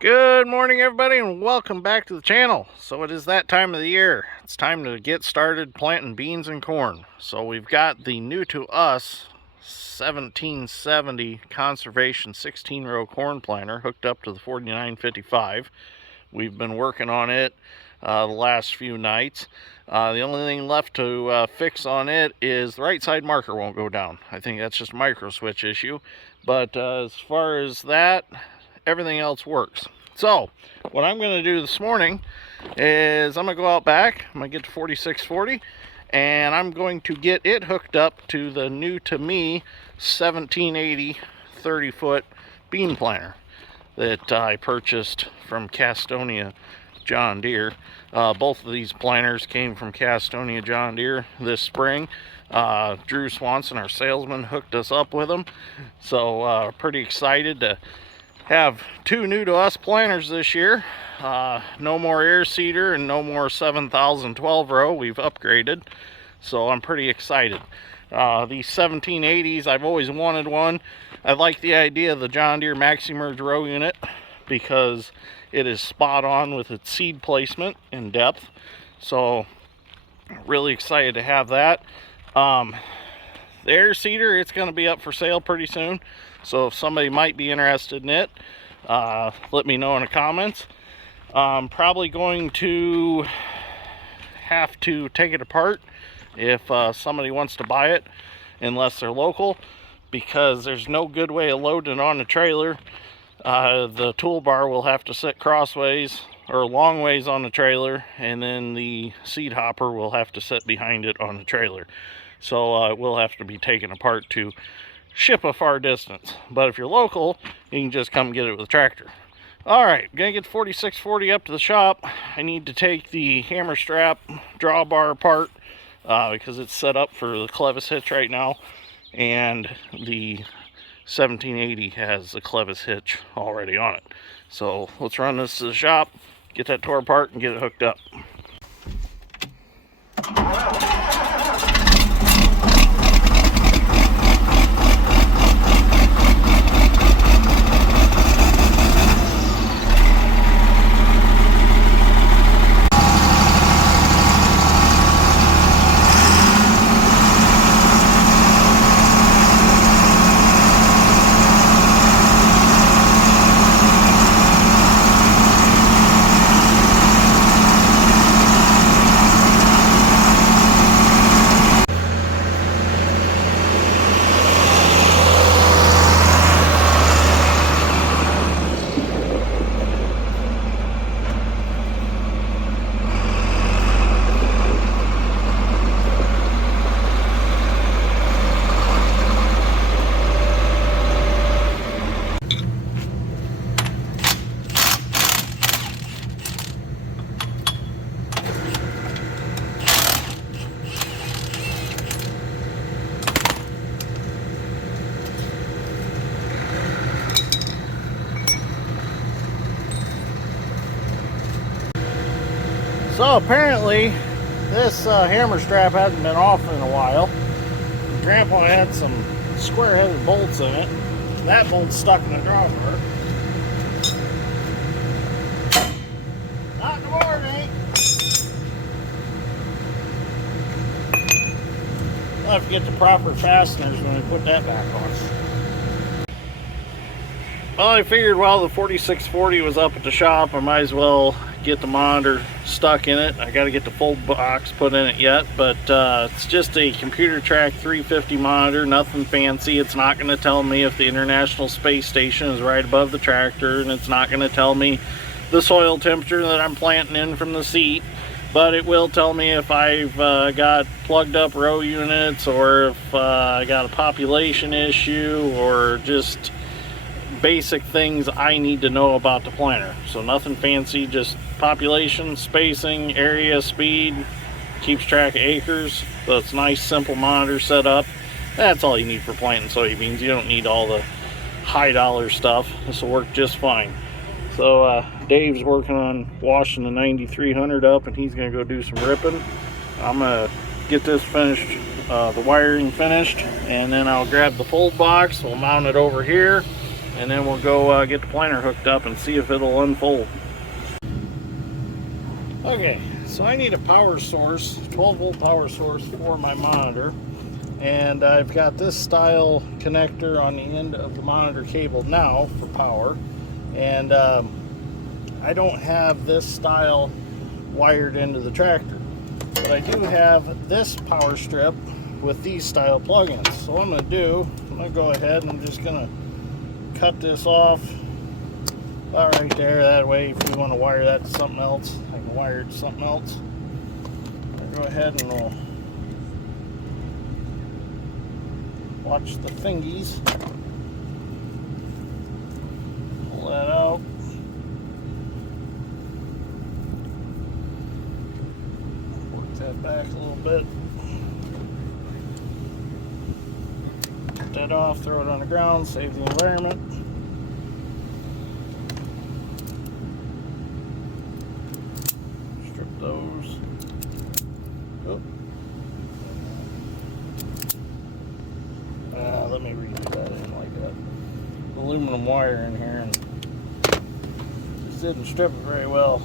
Good morning, everybody, and welcome back to the channel. So it is that time of the year. It's time to get started planting beans and corn. So we've got the new to us 1770 Conservation 16-row corn planter hooked up to the 4955. We've been working on it the last few nights. The only thing left to fix on it is the right side marker won't go down. I think that's just a micro switch issue. But as far as that, everything else works. So what I'm going to do this morning is I'm going to go out back. I'm going to get to 4640 and I'm going to get it hooked up to the new to me 1780 30-foot bean planter that I purchased from Castonia John Deere. Both of these planters came from Castonia John Deere this spring. Drew Swanson, our salesman, hooked us up with them. So pretty excited to have two new to us planters this year. No more air seeder and no more 7012 row. We've upgraded, so I'm pretty excited. These 1780s, I've always wanted one. I like the idea of the John Deere Maxi-Merge row unit because it is spot on with its seed placement and depth. So really excited to have that. The air seeder, it's going to be up for sale pretty soon. So if somebody might be interested in it, let me know in the comments. I'm probably going to have to take it apart if somebody wants to buy it, unless they're local, because there's no good way of loading it on the trailer. The toolbar will have to sit crossways or long ways on the trailer, and then the seed hopper will have to sit behind it on the trailer. So it will have to be taken apart to ship a far distance. But if you're local, you can just come get it with a tractor. All right, gonna get 4640 up to the shop. I need to take the hammer strap drawbar apart because it's set up for the clevis hitch right now, and the 1780 has the clevis hitch already on it. So let's run this to the shop, get that tore apart, and get it hooked up. So apparently this hammer strap hasn't been off in a while. Grandpa had some square-headed bolts in it. That bolt's stuck in the drawbar. Not anymore, it ain't. I'll have to get the proper fasteners when we put that back on. Well, I figured while the 4640 was up at the shop, I might as well get the monitor stuck in it. I got to get the full box put in it yet, but it's just a computer track 350 monitor, nothing fancy. It's not going to tell me if the International Space Station is right above the tractor, and it's not going to tell me the soil temperature that I'm planting in from the seat, but it will tell me if I've got plugged up row units, or if I got a population issue, or just basic things I need to know about the planter. So nothing fancy, just population, spacing, area, speed, keeps track of acres. So it's nice, simple monitor setup. That's all you need for planting soybeans. You don't need all the high dollar stuff. This will work just fine. So Dave's working on washing the 9300 up, and he's gonna go do some ripping. I'm gonna get this finished, the wiring finished, and then I'll grab the fold box. We'll mount it over here, and then we'll go get the planter hooked up and see if it'll unfold. Okay, so I need a power source, 12-volt power source for my monitor, and I've got this style connector on the end of the monitor cable now for power, and I don't have this style wired into the tractor, but I do have this power strip with these style plugins. So what I'm going to do, I'm going to go ahead and I'm just going to cut this off about right there. That way if we want to wire that to something else, I can wire it to something else. I'll go ahead and we'll watch the thingies. Pull that out. Work that back a little bit. Get that off, throw it on the ground, save the environment. Strip those. Oh. Let me redo that in like that. Aluminum wire in here and just didn't strip it very well.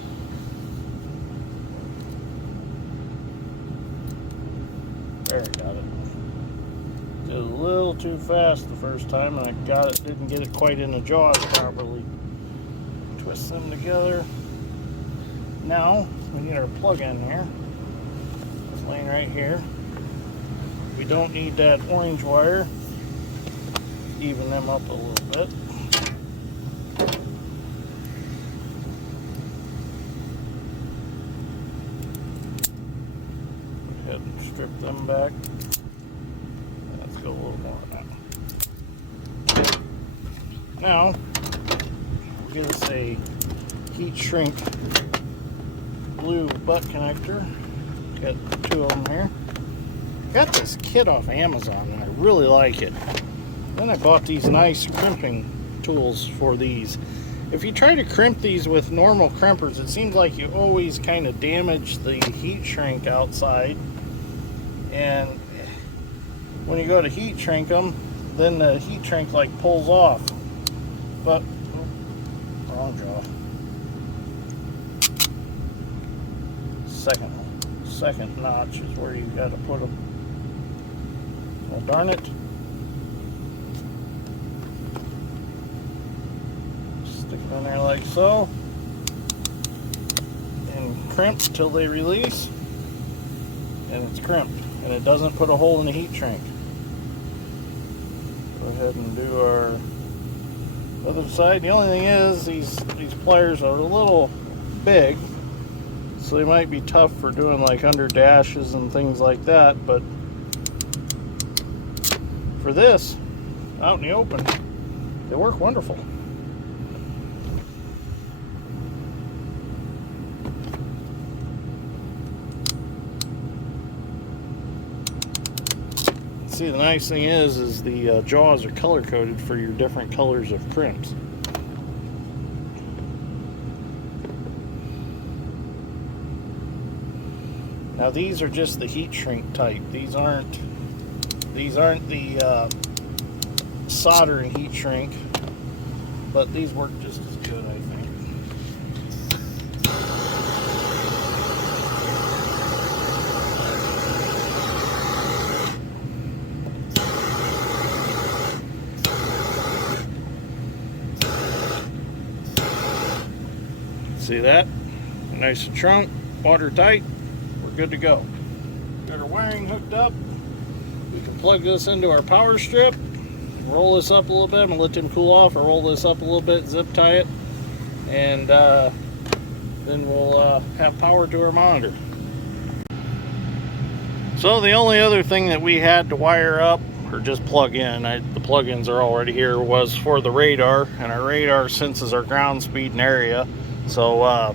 There, I got it. Did a little too fast the first time, and I didn't get it quite in the jaws properly. Twist them together. Now we need our plug in here. It's laying right here. We don't need that orange wire. Even them up a little bit. Go ahead and strip them back. Let's go a little more now. Now, we'll get us a heat shrink blue butt connector. Got two of them here. Got this kit off Amazon and I really like it. Then I bought these nice crimping tools for these. If you try to crimp these with normal crimpers, it seems like you always kind of damage the heat shrink outside. And when you go to heat shrink them, then the heat shrink like pulls off. But, wrong jaw. Second notch is where you got to put them. Well, darn it. Stick it in there like so. And crimp till they release. And it's crimped. And it doesn't put a hole in the heat shrink. Go ahead and do our other side. The only thing is these pliers are a little big. So they might be tough for doing like under dashes and things like that, but for this, out in the open, they work wonderful. See, the nice thing is the jaws are color coded for your different colors of crimps. Now these are just the heat shrink type. These aren't the soldering heat shrink, but these work just as good, I think. See that? Nice and shrunk, watertight. Good to go. Got our wiring hooked up. We can plug this into our power strip, roll this up a little bit. I'm gonna let them cool off, or roll this up a little bit, zip tie it, and then we'll have power to our monitor. So the only other thing that we had to wire up, or just plug in, the plug-ins are already here, was for the radar, and our radar senses our ground speed and area. So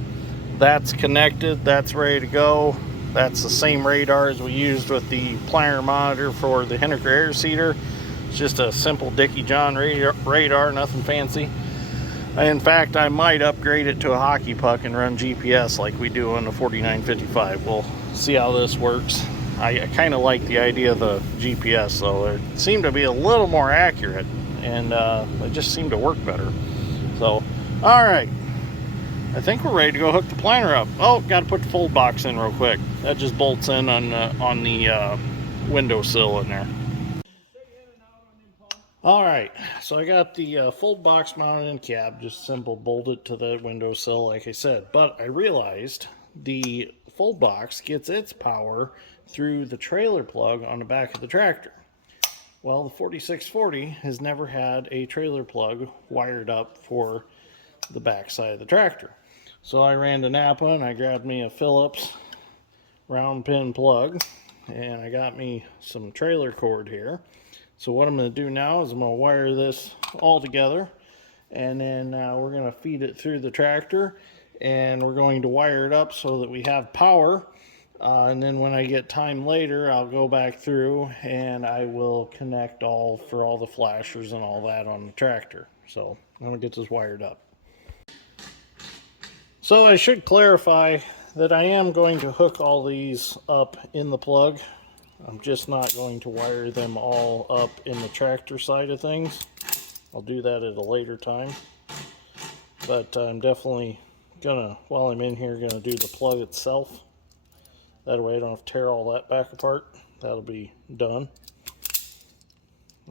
that's connected, that's ready to go. That's the same radar as we used with the planter monitor for the Henniker air seeder. It's just a simple Dickie John radar, nothing fancy. In fact, I might upgrade it to a hockey puck and run GPS like we do on the 4955. We'll see how this works. I kind of like the idea of the GPS, though. It seemed to be a little more accurate, and they just seem to work better. So, all right, I think we're ready to go hook the planter up. Oh, got to put the fold box in real quick. That just bolts in on the windowsill in there. All right, so I got the fold box mounted in cab, just simple bolted to the windowsill like I said, but I realized the fold box gets its power through the trailer plug on the back of the tractor. Well, the 4640 has never had a trailer plug wired up for the back side of the tractor. So I ran to Napa and I grabbed me a Phillips round pin plug, and I got me some trailer cord here. So what I'm going to do now is I'm going to wire this all together, and then we're going to feed it through the tractor, and we're going to wire it up so that we have power. And then when I get time later, I'll go back through and I will connect all the flashers and all that on the tractor. So I'm going to get this wired up. So I should clarify that I am going to hook all these up in the plug. I'm just not going to wire them all up in the tractor side of things. I'll do that at a later time. But I'm definitely gonna, while I'm in here, gonna do the plug itself. That way I don't have to tear all that back apart. That'll be done.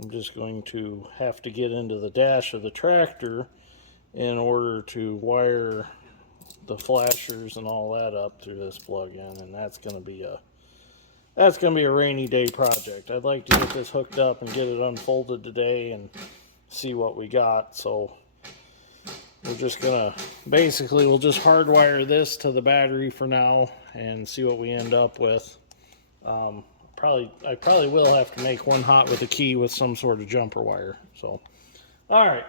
I'm just going to have to get into the dash of the tractor in order to wire the flashers and all that up through this plug-in, and that's gonna be a rainy day project. I'd like to get this hooked up and get it unfolded today and see what we got. So we're just gonna, basically we'll just hardwire this to the battery for now and see what we end up with. I probably will have to make one hot with a key with some sort of jumper wire. So, all right,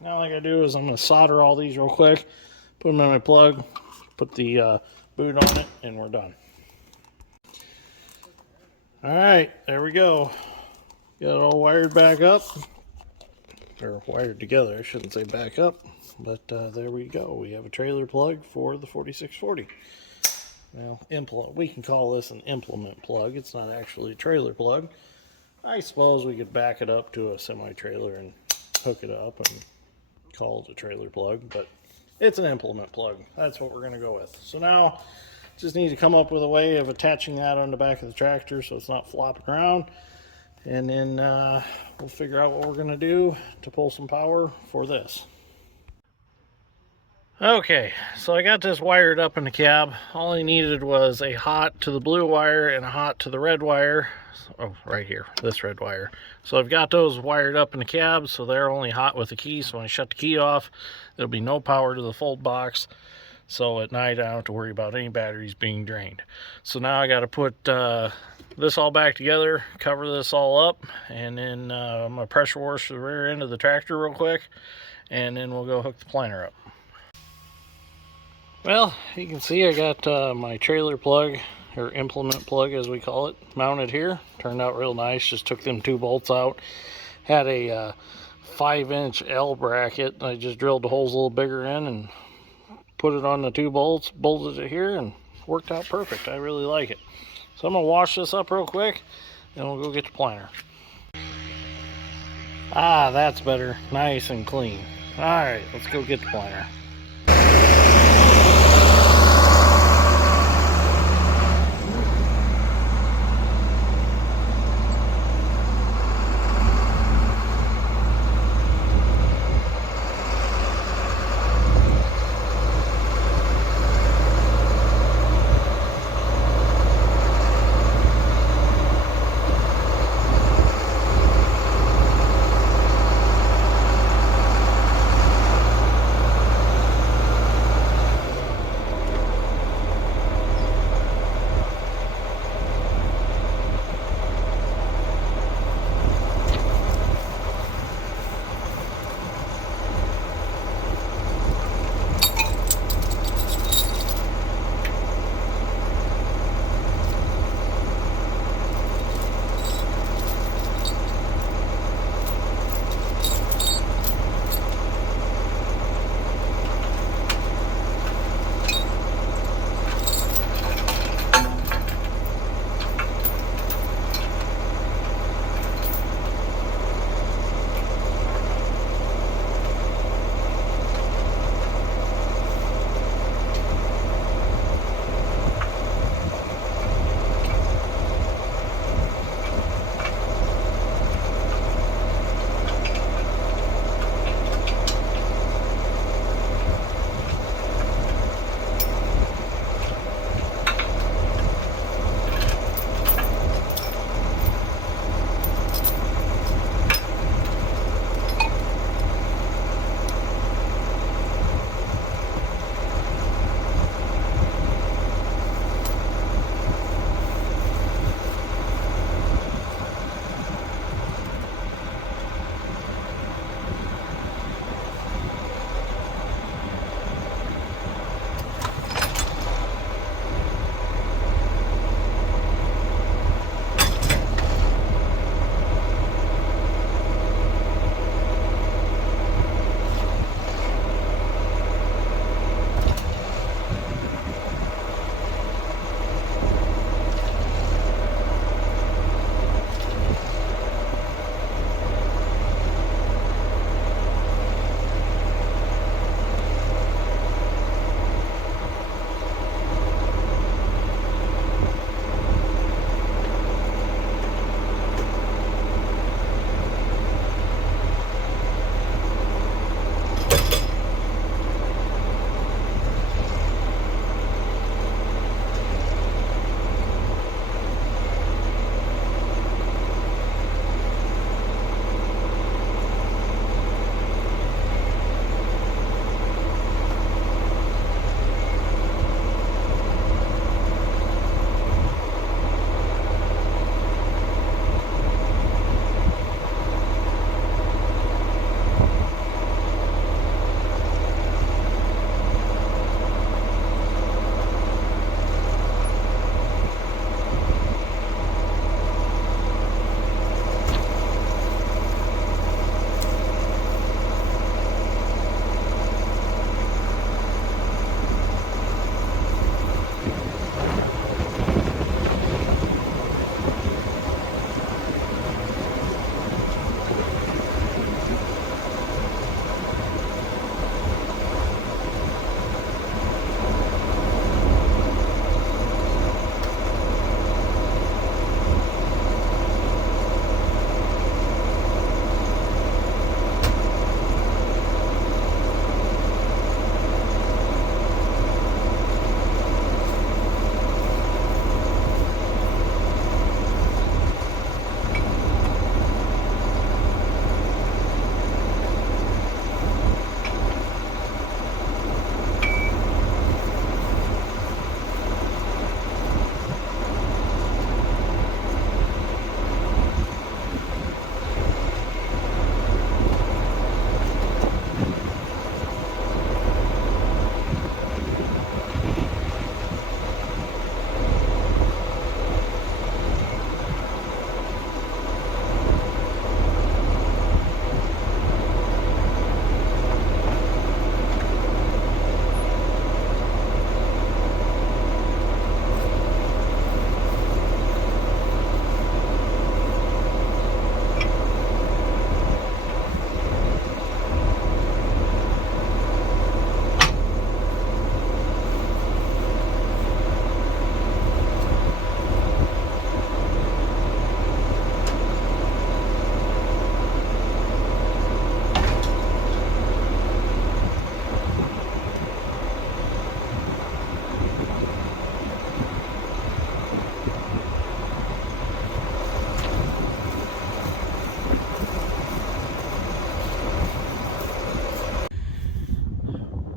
now all I gotta do is I'm gonna solder all these real quick, put them in my plug, put the boot on it, and we're done. All right, there we go. Got it all wired back up, or wired together, I shouldn't say back up, but there we go. We have a trailer plug for the 4640. Well, we can call this an implement plug. It's not actually a trailer plug. I suppose we could back it up to a semi-trailer and hook it up and call it a trailer plug, but it's an implement plug. That's what we're going to go with. So now, just need to come up with a way of attaching that on the back of the tractor so it's not flopping around. And then we'll figure out what we're going to do to pull some power for this. Okay, so I got this wired up in the cab. All I needed was a hot to the blue wire and a hot to the red wire. Oh, right here, this red wire. So I've got those wired up in the cab, so they're only hot with the key. So when I shut the key off, there'll be no power to the fold box. So at night, I don't have to worry about any batteries being drained. So now I got to put this all back together, cover this all up, and then I'm going to pressure wash the rear end of the tractor real quick, and then we'll go hook the planter up. Well, you can see I got my trailer plug, or implement plug as we call it, mounted here. Turned out real nice. Just took them 2 bolts out. Had a 5-inch L bracket. I just drilled the holes a little bigger in and put it on the 2 bolts, bolted it here, and worked out perfect. I really like it. So I'm gonna wash this up real quick, and we'll go get the planter. Ah, that's better. Nice and clean. All right, let's go get the planter.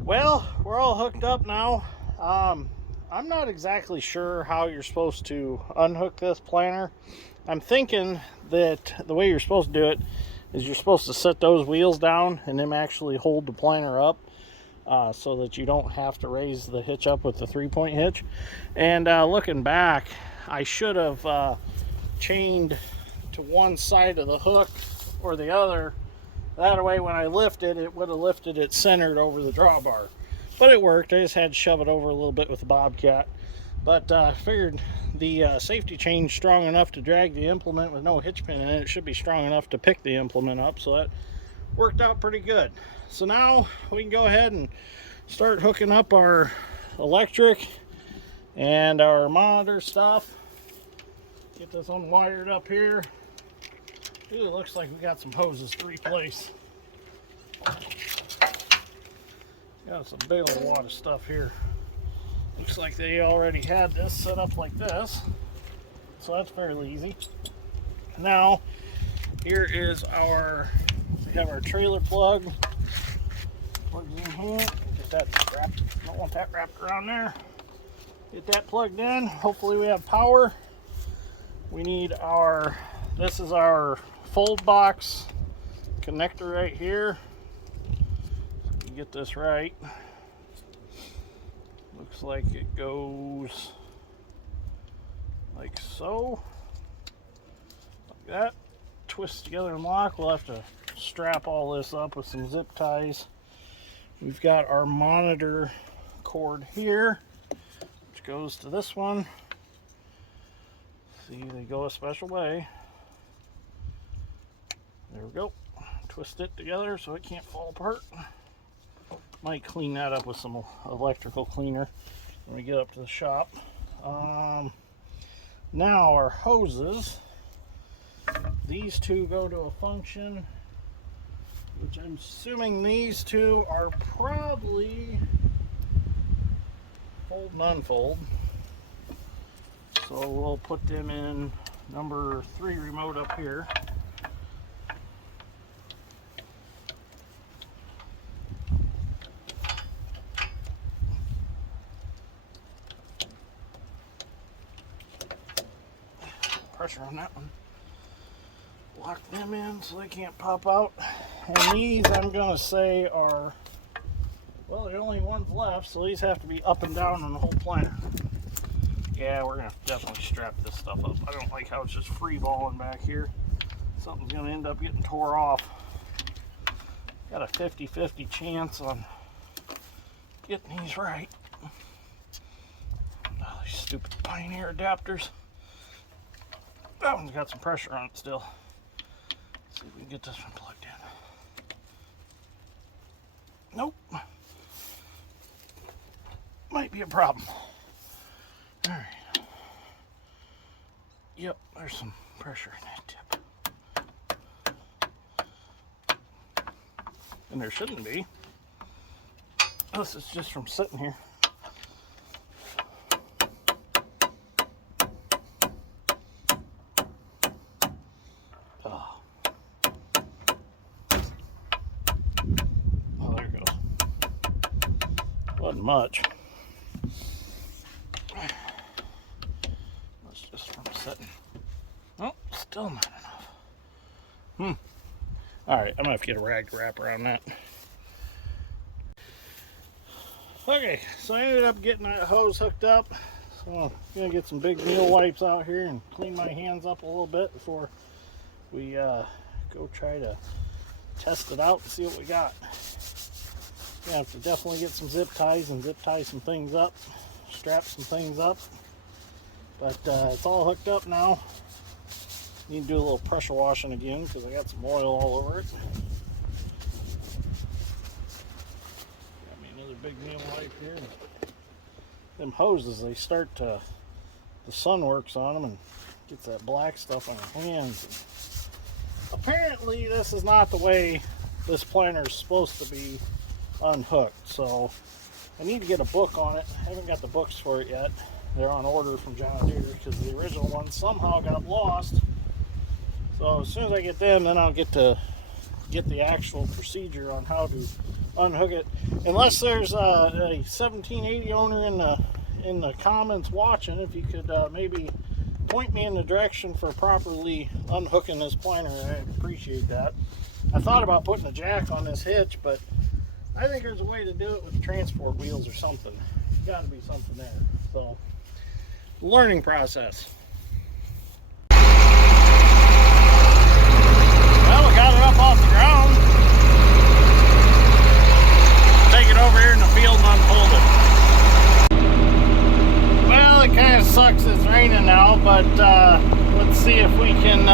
Well, we're all hooked up now. I'm not exactly sure how you're supposed to unhook this planter. I'm thinking that the way you're supposed to do it is you're supposed to set those wheels down and then actually hold the planter up so that you don't have to raise the hitch up with the 3-point hitch. And looking back, I should have chained to one side of the hook or the other. That way when I lifted, it would have lifted it centered over the drawbar. But it worked. I just had to shove it over a little bit with the bobcat. But I figured the safety chain's strong enough to drag the implement with no hitch pin in it. It should be strong enough to pick the implement up. So that worked out pretty good. So now we can go ahead and start hooking up our electric and our monitor stuff. Get this unwired up here. Ooh, it looks like we got some hoses to replace. Got some big old wad of stuff here. Looks like they already had this set up like this, so that's fairly easy. Now, here is we have our trailer plug. Plugs in here. Get that wrapped. Don't want that wrapped around there. Get that plugged in. Hopefully we have power. We need this is our fold box connector right here. So get this right. Looks like it goes like so. Like that. Twist together and lock. We'll have to strap all this up with some zip ties. We've got our monitor cord here, which goes to this one. See, they go a special way. There we go. Twist it together so it can't fall apart. Might clean that up with some electrical cleaner when we get up to the shop. Now our hoses. These two go to a function, which I'm assuming these two are probably fold and unfold. So we'll put them in number 3 remote up here. Pressure on that one. Lock them in so they can't pop out. And these I'm going to say are, well, there's only ones left, so these have to be up and down on the whole planter. Yeah, we're going to definitely strap this stuff up. I don't like how it's just free balling back here. Something's going to end up getting tore off. Got a 50-50 chance on getting these right. Oh, these stupid Pioneer adapters. That one's got some pressure on it still. Let's see if we can get this one plugged in. Nope. Might be a problem. Alright. Yep, there's some pressure in that tip. And there shouldn't be. This is just from sitting here. Wasn't much. That's just from sitting. Oh, still not enough. Alright, I'm gonna have to get a rag to wrap around that. Okay, so I ended up getting that hose hooked up. So I'm gonna get some big meal wipes out here and clean my hands up a little bit before we go try to test it out and see what we got. You have to definitely get some zip ties and zip tie some things up, strap some things up. But it's all hooked up now. Need to do a little pressure washing again because I got some oil all over it. Got me another big meal wipe here. Them hoses, they start to, the sun works on them and gets that black stuff on your hands. And apparently this is not the way this planter is supposed to be unhooked, so I need to get a book on it. I haven't got the books for it yet. They're on order from John Deere because the original one somehow got lost. So as soon as I get them, then I'll get to get the actual procedure on how to unhook it. Unless there's a 1780 owner in the comments watching, if you could maybe point me in the direction for properly unhooking this planter, I'd appreciate that. I thought about putting a jack on this hitch, but I think there's a way to do it with transport wheels or something. There's got to be something there. So, learning process. Well, we got it up off the ground. Take it over here in the field and unfold it. Well, it kind of sucks it's raining now, but let's see if we can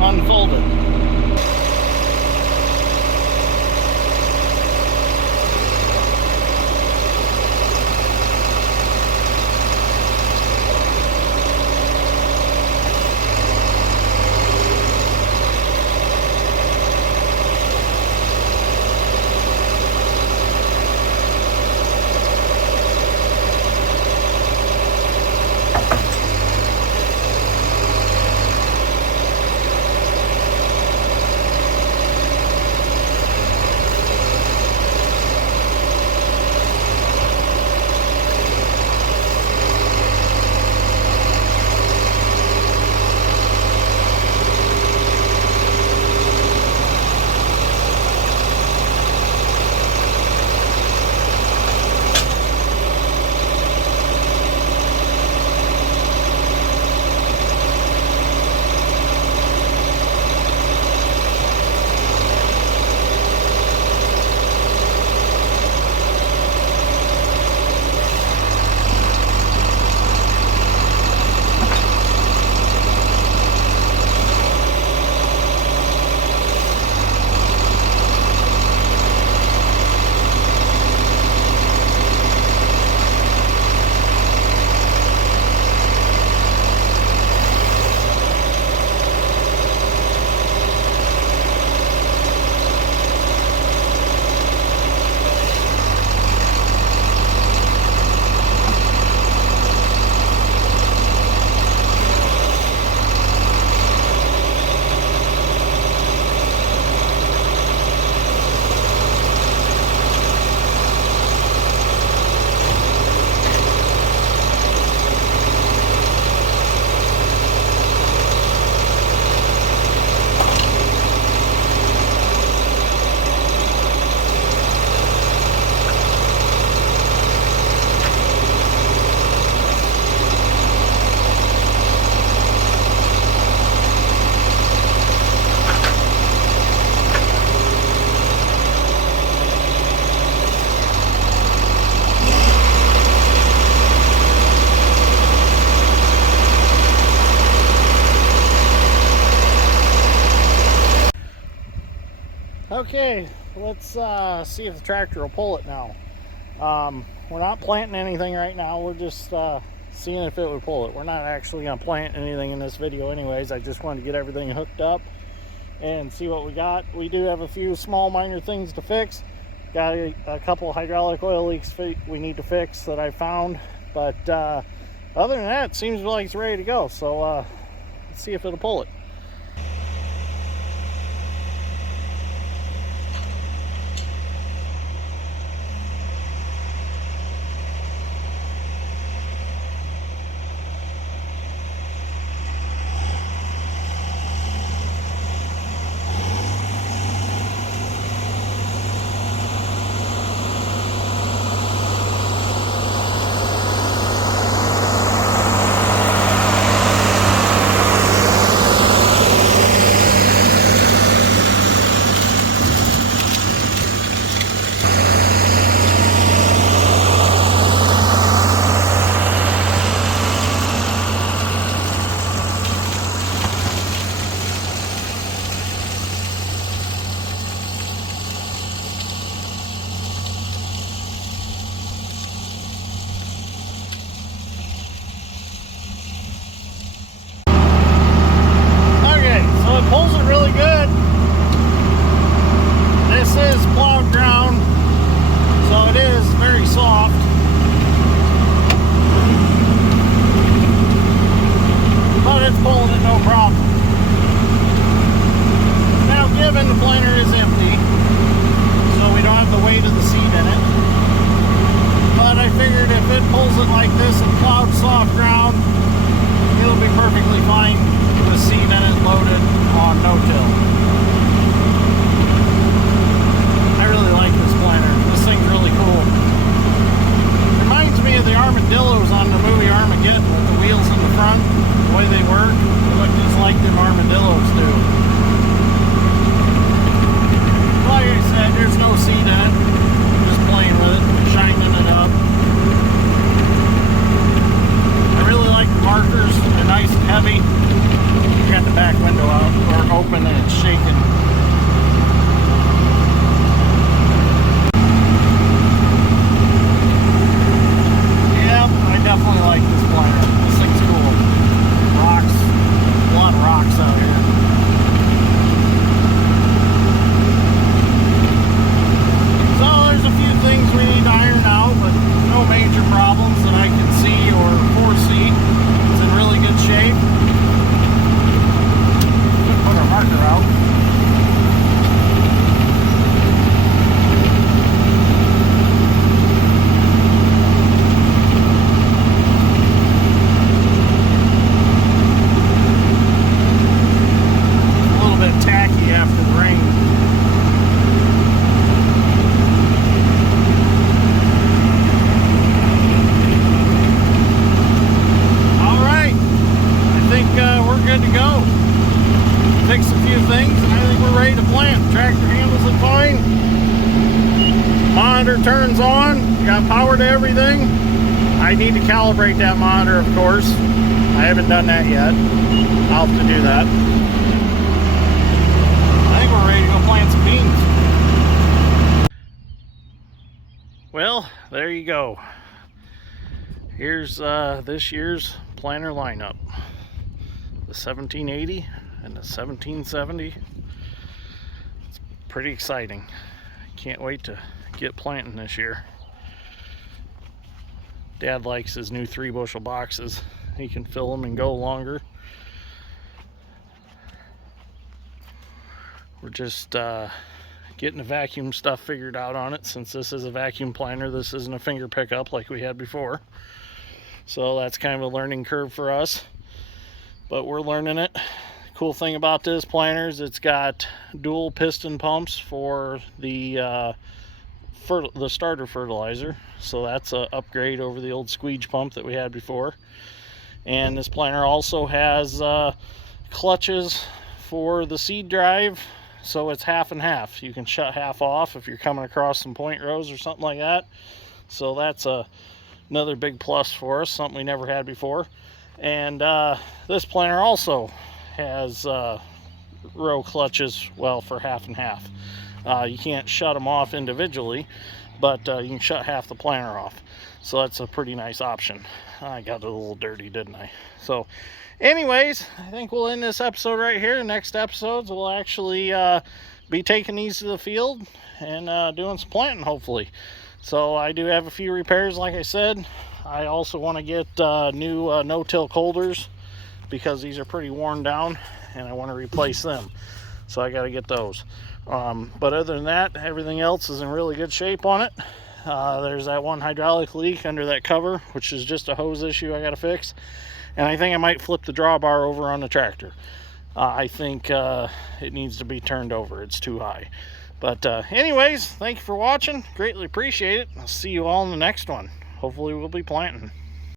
unfold it. Okay, let's see if the tractor will pull it now. We're not planting anything right now. We're just seeing if it would pull it. We're not actually going to plant anything in this video anyways. I just wanted to get everything hooked up and see what we got. We do have a few small minor things to fix. Got a couple hydraulic oil leaks we need to fix that I found. But other than that, it seems like it's ready to go. So let's see if it'll pull it. pulls it like this in plowed soft ground, it'll be perfectly fine with seed in it loaded on no-till. I really like this planter. This thing's really cool. Reminds me of the armadillos on the movie Armageddon with the wheels in the front, the way they work. They look just like them armadillos do. Like I said, there's no seed in it. I'm just playing with it, shining it up. I really like the markers. They're nice and heavy. You got the back window out or open and it's shaking. Definitely like this planter. This thing's cool. Rocks. A lot of rocks out here. So there's a few things we need to iron out, but no major problems that I can see or foresee. It's in really good shape. Put our marker out. Good to go. Fix a few things and I think we're ready to plant. Tractor handles it fine. Monitor turns on. Got power to everything. I need to calibrate that monitor, of course. I haven't done that yet. I'll have to do that. I think we're ready to go plant some beans. Well, there you go. Here's this year's planter lineup. The 1780 and the 1770. It's pretty exciting. Can't wait to get planting this year. Dad likes his new 3-bushel boxes. He can fill them and go longer. We're just getting the vacuum stuff figured out on it. Since this is a vacuum planter, this isn't a finger pickup like we had before. So that's kind of a learning curve for us. But we're learning it. Cool thing about this planter is it's got dual piston pumps for the starter fertilizer. So that's an upgrade over the old squeege pump that we had before. And this planter also has clutches for the seed drive. So it's half and half. You can shut half off if you're coming across some point rows or something like that. So that's another big plus for us, something we never had before. And this planter also has row clutches, well, for half and half. You can't shut them off individually, but you can shut half the planter off. So that's a pretty nice option. I got a little dirty, didn't I? So anyways, I think we'll end this episode right here. The next episodes we'll actually be taking these to the field and doing some planting, hopefully. So I do have a few repairs, like I said. I also want to get new no-till holders because these are pretty worn down and I want to replace them. So I got to get those. But other than that, everything else is in really good shape on it. There's that one hydraulic leak under that cover, which is just a hose issue I got to fix. And I think I might flip the drawbar over on the tractor. I think it needs to be turned over. It's too high. But anyways, thank you for watching. Greatly appreciate it. I'll see you all in the next one. Hopefully we'll be planting.